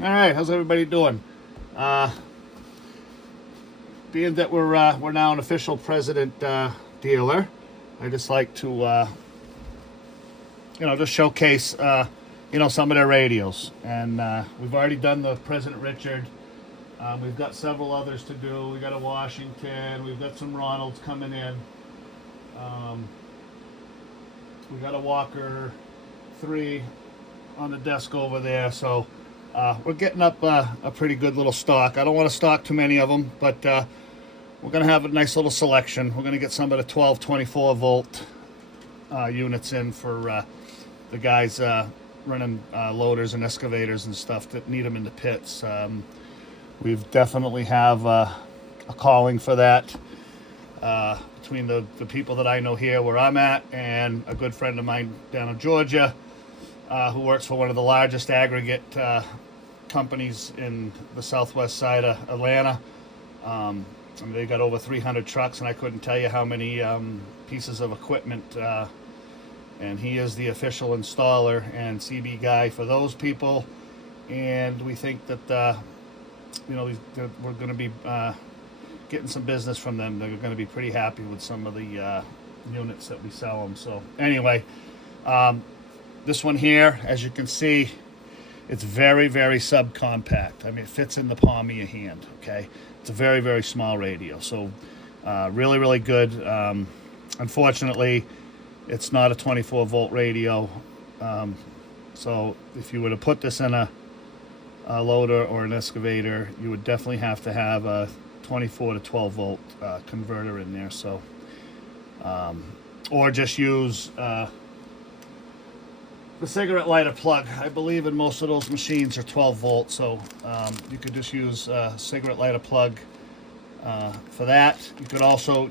All right, how's everybody doing? Being that we're now an official president dealer, I just like to just showcase some of their radios, and we've already done the President Richard. We've got several others to do. We got a Washington. We've got some Ronalds coming in. We got a Walker 3 on the desk over there, so we're getting up a pretty good little stock. I don't want to stock too many of them, but we're going to have a nice little selection. We're going to get some of the 12, 24 volt units in for the guys running loaders and excavators and stuff that need them in the pits. We've definitely have a calling for that between the people that I know here where I'm at and a good friend of mine down in Georgia who works for one of the largest aggregate companies in the southwest side of Atlanta. They got over 300 trucks, and I couldn't tell you how many pieces of equipment. And he is the official installer and CB guy for those people. And we think that we're going to be getting some business from them. They're going to be pretty happy with some of the units that we sell them. So anyway, this one here, as you can see, it's very, very subcompact. I mean, it fits in the palm of your hand, okay? It's a very, very small radio. So really, really good. Unfortunately, it's not a 24 volt radio. So if you were to put this in a loader or an excavator, you would definitely have to have a 24 to 12 volt converter in there. So, or just use the cigarette lighter plug. I believe in most of those machines are 12 volts, so you could just use a cigarette lighter plug for that. You could also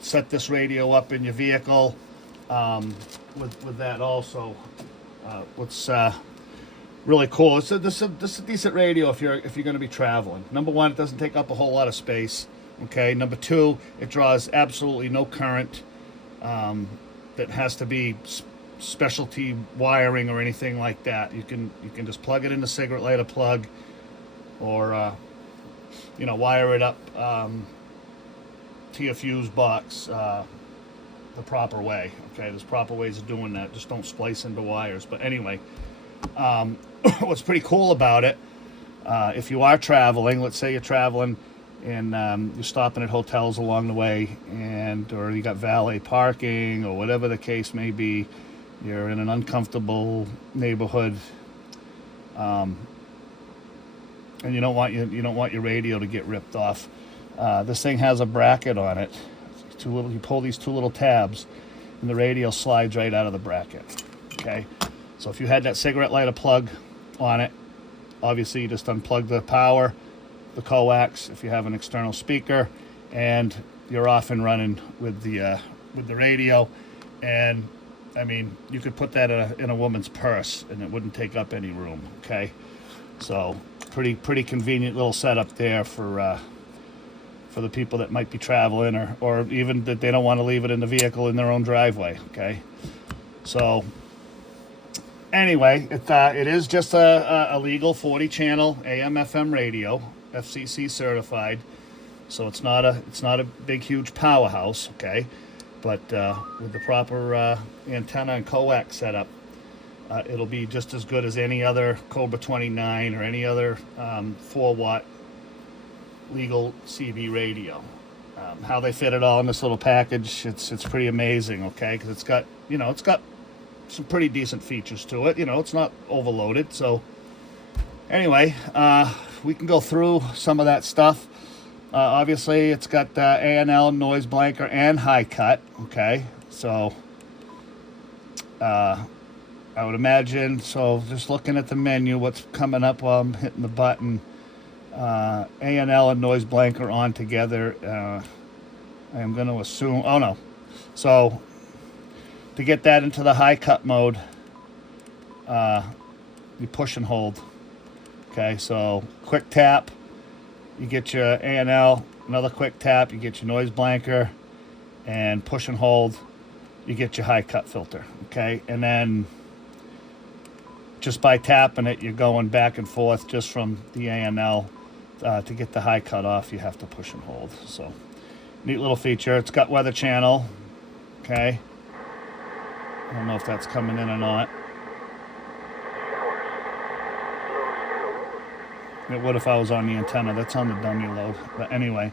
set this radio up in your vehicle with that also. What's really cool, this is a decent radio if you're going to be traveling. Number one, it doesn't take up a whole lot of space. Okay. Number two, it draws absolutely no current that has to be specialty wiring or anything like that. You can just plug it in the cigarette lighter plug, or wire it up to your fuse box the proper way. Okay, there's proper ways of doing that. Just don't splice into wires. But anyway, what's pretty cool about it, if you are traveling, let's say you're traveling and you're stopping at hotels along the way, or you got valet parking or whatever the case may be, you're in an uncomfortable neighborhood, and you don't want your radio to get ripped off. This thing has a bracket on it. You pull these two little tabs, and the radio slides right out of the bracket. Okay, so if you had that cigarette lighter plug on it, obviously you just unplug the power, the coax, if you have an external speaker, and you're off and running with the radio. And I mean, you could put that in a woman's purse, and it wouldn't take up any room. Okay, so pretty convenient little setup there for the people that might be traveling, or even that they don't want to leave it in the vehicle in their own driveway. Okay, so anyway, it is just a legal 40-channel AM/FM radio, FCC certified. So it's not a big huge powerhouse. Okay. But with the proper antenna and coax setup, it'll be just as good as any other Cobra 29 or any other 4-watt legal CB radio. How they fit it all in this little package, it's pretty amazing. Okay, because it's got some pretty decent features to it. It's not overloaded. So anyway, we can go through some of that stuff. Obviously, it's got A&L, noise blanker, and high cut. Okay, so I would imagine. So just looking at the menu, what's coming up while I'm hitting the button, A&L and noise blanker on together. I am going to assume. Oh no, so to get that into the high cut mode, you push and hold. Okay, so quick tap. You get your A&L, another quick tap, you get your noise blanker, and push and hold, you get your high cut filter. Okay, and then just by tapping it, you're going back and forth just from the ANL. To get the high cut off, you have to push and hold. So, neat little feature. It's got weather channel. Okay. I don't know if that's coming in or not. It would if I was on the antenna. That's on the dummy load. But anyway,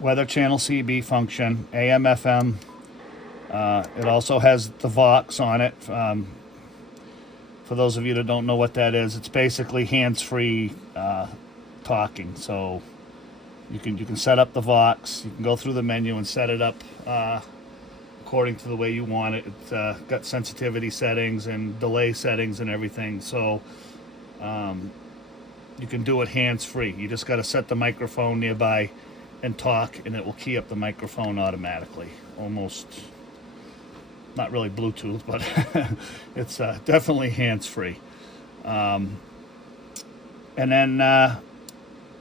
weather channel CB function, AM, FM. It also has the Vox on it. For those of you that don't know what that is, it's basically hands-free talking. So you can set up the Vox. You can go through the menu and set it up according to the way you want it. It's got sensitivity settings and delay settings and everything. So you can do it hands-free. You just got to set the microphone nearby and talk, and it will key up the microphone automatically. Almost, not really Bluetooth, but it's definitely hands-free. And then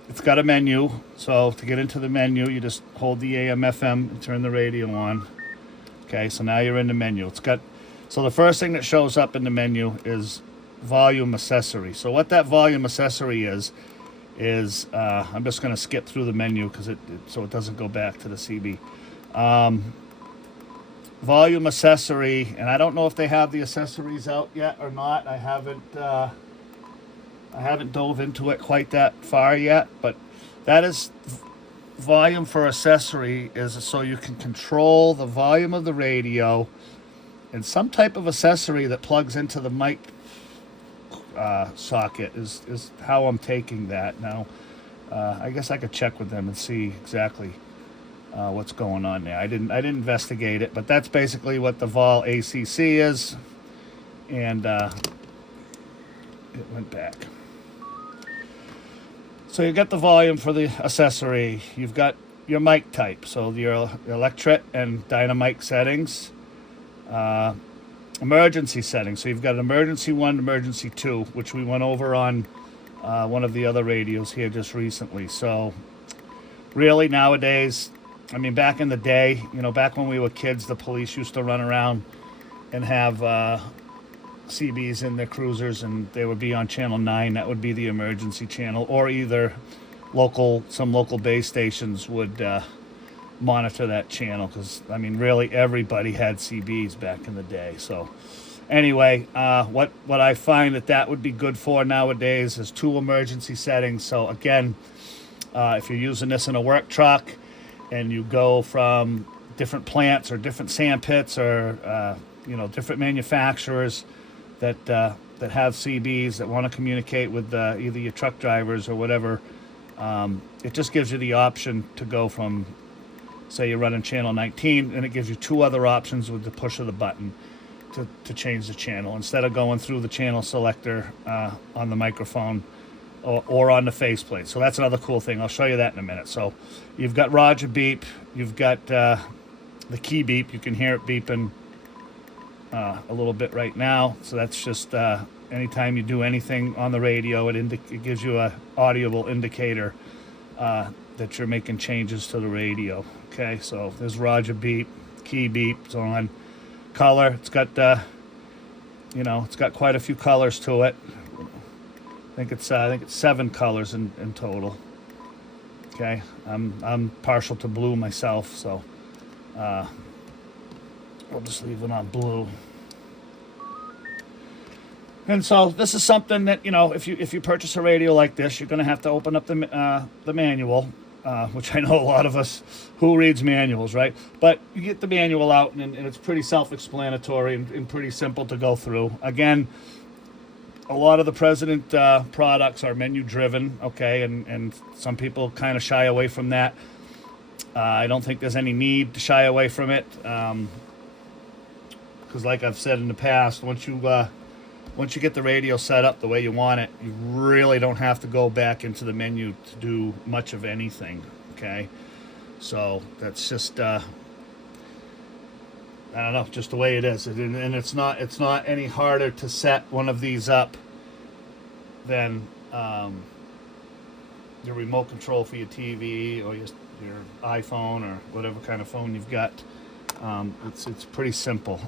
it's got a menu. So to get into the menu, you just hold the AM, FM, and turn the radio on. Okay, so now you're in the menu. So the first thing that shows up in the menu is volume accessory. So what that volume accessory is I'm just going to skip through the menu because so it doesn't go back to the CB. Volume accessory, and I don't know if they have the accessories out yet or not. I haven't dove into it quite that far yet, but that is volume for accessory is so you can control the volume of the radio and some type of accessory that plugs into the mic socket is how I'm taking that now. I guess I could check with them and see exactly what's going on there. I didn't investigate it, but that's basically what the Vol ACC is, and it went back. So you got the volume for the accessory. You've got your mic type, so your electret and dynamic settings. Emergency settings. So you've got emergency 1, emergency 2, which we went over on one of the other radios here just recently. So really nowadays, I mean, back in the day, back when we were kids, the police used to run around and have CBs in their cruisers, and they would be on channel 9. That would be the emergency channel, or either some local base stations would monitor that channel, because I mean really everybody had CBs back in the day. So anyway, what I find that would be good for nowadays is 2 emergency settings. So again, if you're using this in a work truck and you go from different plants or different sand pits or different manufacturers that have CBs that want to communicate with either your truck drivers or whatever, it just gives you the option to go from, say you're running channel 19, and it gives you 2 other options with the push of the button to change the channel, instead of going through the channel selector on the microphone or on the faceplate. So that's another cool thing. I'll show you that in a minute. So you've got Roger beep, you've got the key beep. You can hear it beeping a little bit right now. So that's just anytime you do anything on the radio, it gives you a audible indicator that you're making changes to the radio. Okay, so there's Roger beep, key beep's on. Color, it's got it's got quite a few colors to it. I think it's 7 colors in total. Okay, I'm partial to blue myself, so we'll just leave it on blue. And so this is something that, if you purchase a radio like this, you're going to have to open up the manual, which I know a lot of us, who reads manuals, right? But you get the manual out, and it's pretty self-explanatory and pretty simple to go through. Again, a lot of the President products are menu-driven, okay, and some people kind of shy away from that. I don't think there's any need to shy away from it, because like I've said in the past, once you get the radio set up the way you want it, you really don't have to go back into the menu to do much of anything, okay? So that's just, I don't know, just the way it is. And it's not any harder to set one of these up than your remote control for your TV or your iPhone or whatever kind of phone you've got. It's pretty simple.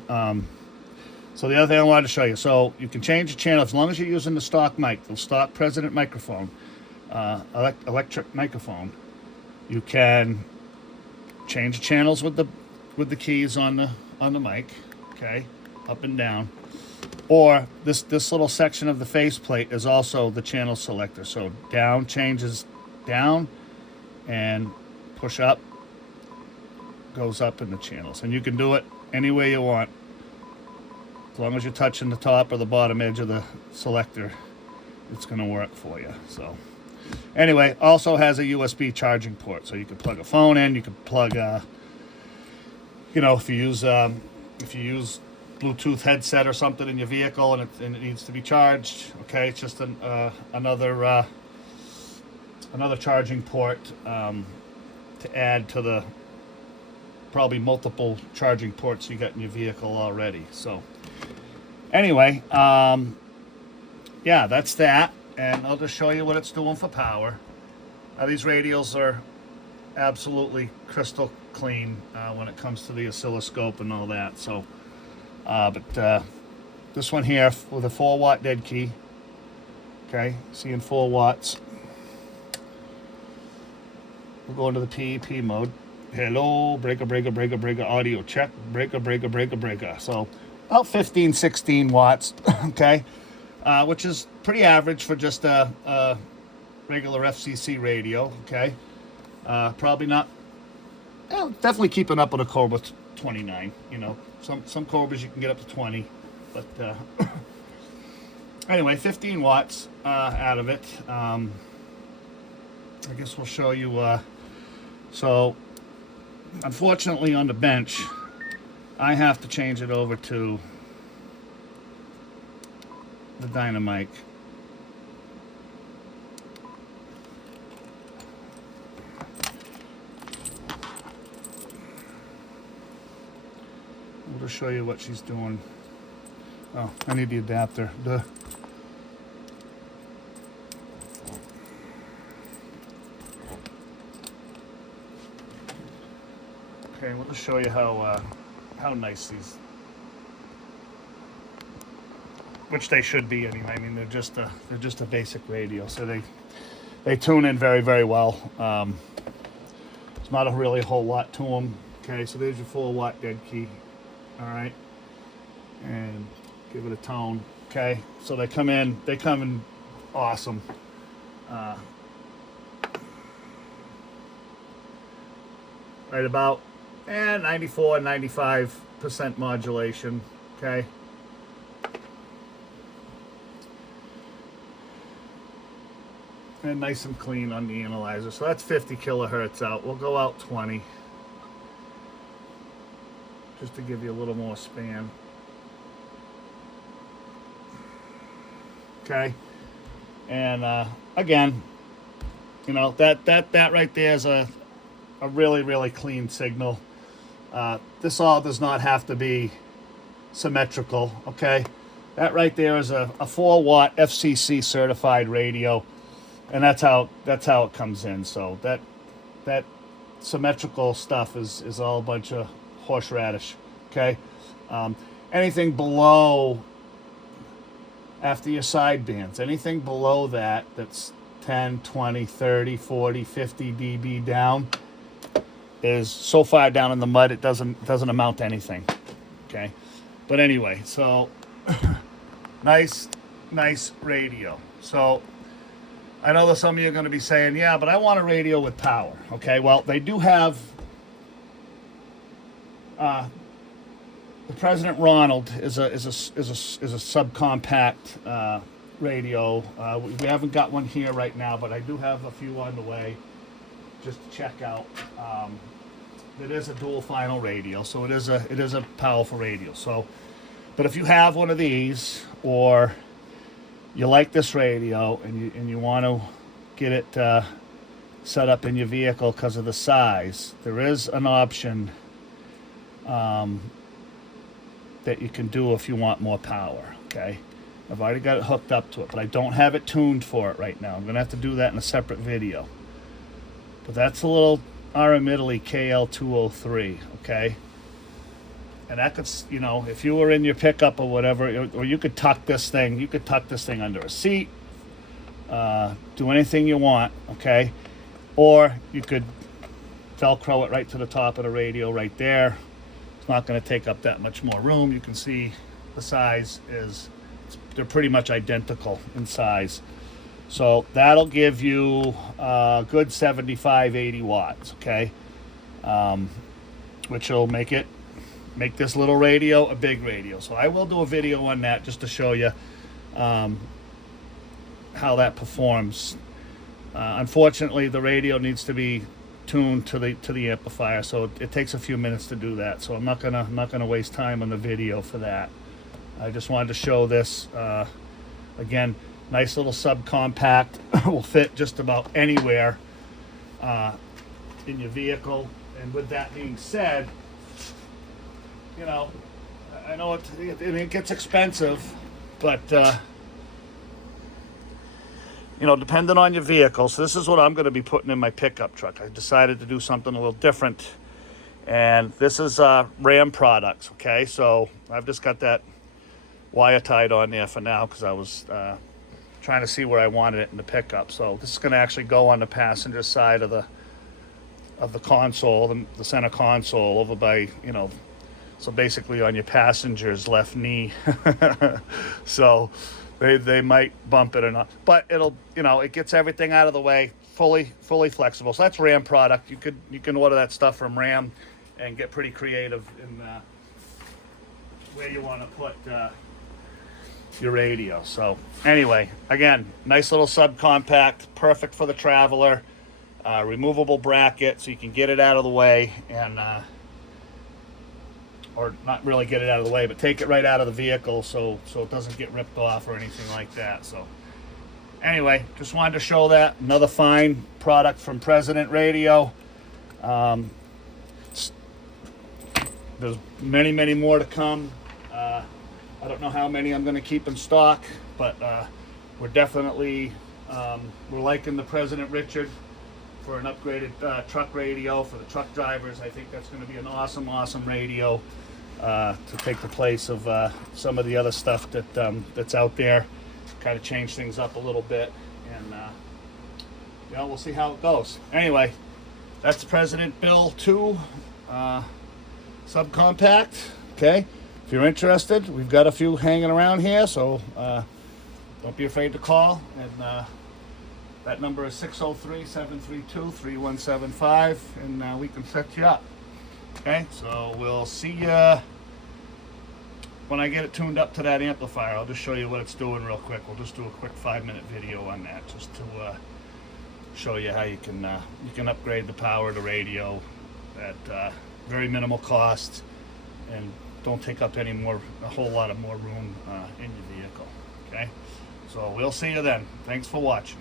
So the other thing I wanted to show you, so you can change the channel as long as you're using the stock mic, the stock President microphone, electric microphone. You can change the channels with the keys on the mic, okay, up and down. Or this little section of the faceplate is also the channel selector. So down changes down, and push up goes up in the channels. And you can do it any way you want. As long as you're touching the top or the bottom edge of the selector, it's going to work for you. So anyway, also has a USB charging port, so you can plug a phone in. You can plug, you know, if you use Bluetooth headset or something in your vehicle and it needs to be charged. Okay, it's just another charging port to add to the probably multiple charging ports you got in your vehicle already. So anyway, yeah, that's that, and I'll just show you what it's doing for power. These radios are absolutely crystal clean when it comes to the oscilloscope and all that. So, but this one here with a 4-watt dead key. Okay, seeing 4 watts. We'll go into the PEP mode. Hello, breaker, breaker, breaker, breaker, audio check, breaker, breaker, breaker, breaker. So about 15, 16 watts, okay, which is pretty average for just a regular FCC radio, okay. Probably not, definitely keeping up with a Cobra 29, you know. Some Cobras you can get up to 20, but anyway, 15 watts out of it. I guess we'll show you, so unfortunately on the bench, I have to change it over to the Dynamic. We'll just show you what she's doing. Oh, I need the adapter. Okay, we'll just show you how nice these, which they should be anyway. I mean, they're just a basic radio, so they tune in very, very well. There's not really a whole lot to them. Okay, so there's your 4-watt dead key. All right, and give it a tone. Okay, so they come in awesome. Right about 94, 95% modulation. Okay. And nice and clean on the analyzer. So that's 50 kilohertz out. We'll go out 20. Just to give you a little more span. Okay. And again, you know, that right there is a really, really clean signal. This all does not have to be symmetrical, okay? That right there is a 4-watt FCC certified radio, and that's how it comes in. So that symmetrical stuff is all a bunch of horseradish, okay? Anything below, after your sidebands, anything below that's 10, 20, 30, 40, 50 dB down is so far down in the mud it doesn't amount to anything. Okay, but anyway, so nice radio. So I know that some of you are going to be saying, yeah, but I want a radio with power. Okay, well, they do have the President Ronald is a subcompact radio. We haven't got one here right now, but I do have a few on the way just to check out. It is a dual final radio, so it is a powerful radio. So, but if you have one of these, or you like this radio and you want to get it set up in your vehicle because of the size, there is an option that you can do if you want more power. Okay, I've already got it hooked up to it, but I don't have it tuned for it right now. I'm gonna have to do that in a separate video. But that's a little RM Italy KL203, okay? And that could, you know, if you were in your pickup or whatever, or you could tuck this thing, under a seat, do anything you want, okay? Or you could Velcro it right to the top of the radio right there. It's not going to take up that much more room. You can see the size is, they're pretty much identical in size. So that'll give you a good 75, 80 watts, okay? Which will make this little radio a big radio. So I will do a video on that just to show you how that performs. Unfortunately, the radio needs to be tuned to the amplifier, so it takes a few minutes to do that. So I'm not gonna waste time on the video for that. I just wanted to show this. Again, nice little subcompact. Will fit just about anywhere in your vehicle. And with that being said, you know, I know it gets expensive, but you know, depending on your vehicle. So this is what I'm going to be putting in my pickup truck. I decided to do something a little different, and this is Ram products. Okay, so I've just got that wire tied on there for now because I was trying to see where I wanted it in the pickup. So this is going to actually go on the passenger side of the console, the center console, over by, you know, so basically on your passenger's left knee. So they might bump it or not, but it'll, you know, it gets everything out of the way, fully flexible. So that's Ram product. You can order that stuff from Ram and get pretty creative in where you want to put your radio. So anyway, again, nice little subcompact, perfect for the traveler. Removable bracket, so you can get it out of the way, and or not really get it out of the way, but take it right out of the vehicle so it doesn't get ripped off or anything like that. So anyway, just wanted to show that. Another fine product from President Radio. There's many more to come. I don't know how many I'm going to keep in stock, but we're definitely we're liking the President Richard for an upgraded truck radio for the truck drivers. I think that's going to be an awesome radio to take the place of some of the other stuff that's out there. Kind of change things up a little bit, and you know, we'll see how it goes. Anyway, that's the President Bill 2 subcompact. Okay, if you're interested, we've got a few hanging around here, so don't be afraid to call. And that number is 603-732-3175, and we can set you up. Okay, so we'll see you when I get it tuned up to that amplifier. I'll just show you what it's doing real quick. We'll just do a quick 5-minute video on that, just to show you how you can upgrade the power of the radio at very minimal cost, and don't take up a whole lot of more room in your vehicle. Okay, so we'll see you then. Thanks for watching.